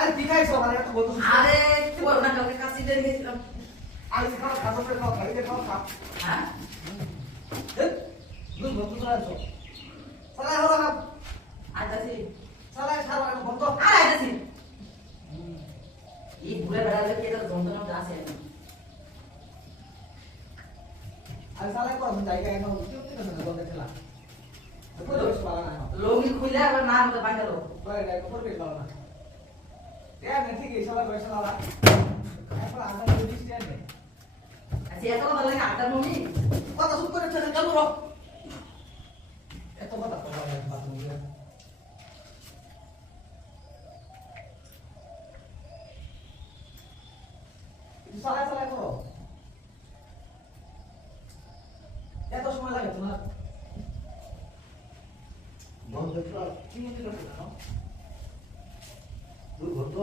আরে দিখাই সব আরে তো বলতো আরে তুই বল না কালকে কাছে দিয়ে গেছিলাম আরে খাও খাও খাও খাইতে খাও খাও হ্যাঁ দুধ বন্ধ করে আছো সালা হলো না আইতাছি সালা ছাড়ো এখন বন্ধ আরে আইতাছি এই বুড়ে বেড়ালে কি এটা যন্ত্রণা আছে আরে সালা কো আমি জায়গা এখন কেউ কেন না বন্ধ খেলা তো বেশ ভালো না লঙ্গি খুলে আবার না আমাদের বাইরে লো বাইরে যাই তো বেশ ভালো না এ না ঠিক আছে সালা কইছ না এখন আমরা যদি স্ট্যান্ড নেই আচ্ছা এত কথা লাগে আড্ডা মমি কথা শুট করে চলে চালু রো এত কথা তো হয় বাথরুম এ সালা সালা করো এত সময় লাগে তোমার বন্ধ করা কি মনে করতে না দুধ বন্ধ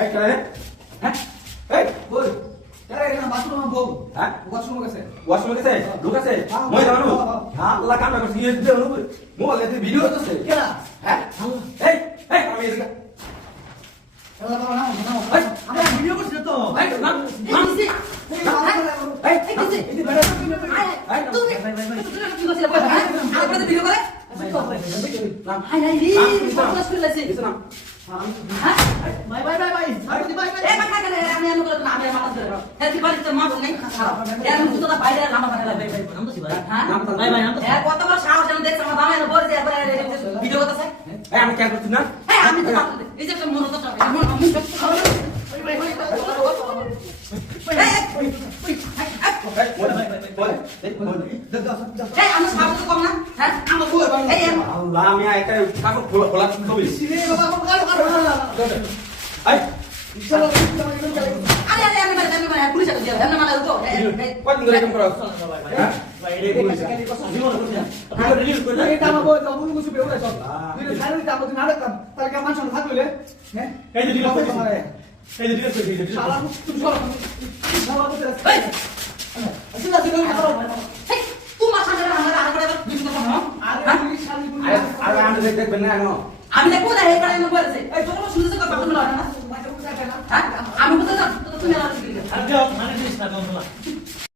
এই করে হ্যাঁ এই বল তারা এখানে বাথরুম বউ হ্যাঁ ওয়াশরুম গেছে ওয়াশরুমে গেছে লোক আছে মই জানো হ্যাঁ আল্লাহ কাম করছে ইয়ে দিতে অনু মোবাইলে ভিডিও হচ্ছে কেডা হ্যাঁ এই এই আমি এসে এলা বাবা না না এই আমরা ভিডিও করছি তো এই না এই দিছি এই এই দিছি এই বেড়া আরে তুমি কি করছিস বল হ্যাঁ আমরা ভিডিও করে হাই হাই রে ফোকাস করে লাগছে কিছু না হ্যাঁ বাই বাই বাই বাই আরে বাই বাই এ মাথা গেলে আমি এমন করে না আমি মাথা ধরে হ্যাঁ তুই বাড়িতে মা বল নাই খারাপ এর মুখ তো বাইরে নামা বানা বাই বাই নাম তো ভাই হ্যাঁ বাই বাই নাম তো এ কত বড় সাহস আমি দেখছ আমার দামে বল যে ভিডিও করতেছে এই আমি কেন করছি না হ্যাঁ আমি তো এই যে মন তো আমি বাই বাই বাই এই আমি সাহস তো কম না হ্যাঁ আমার বল এই আল্লাহ আমি একা কাকু খোলা ছবি সিনে বাবা কালো এই ইনশাআল্লাহ আরে আরে আমি মানে পুলিশ আছে জানা না মানে তো কত ধরে কাম করো হ্যাঁ এটা আমার বই তো মুরু মুসু বেউরা সব তুই খালি তা আমাদের নাটক কাম তার কে মানুষ থাকলে হ্যাঁ এই যে দিলাম এই যে দিলাম শালা তুমি সব সব করতে এই আসলে আসলে করো এই তুই মাথা ধরে আমরা আর করে ভিডিও করব না আরে তুমি শালি তুমি আরে আমি দেখবেন না এখন আমি দেখবো না এই করে এমন করেছে এই তোমরা শুনতেছো কথা বলছো না মাঝে উঠে গেল হ্যাঁ আমি বুঝতে না তুমি আর কি আরে যাও মানে জিনিস না তোমরা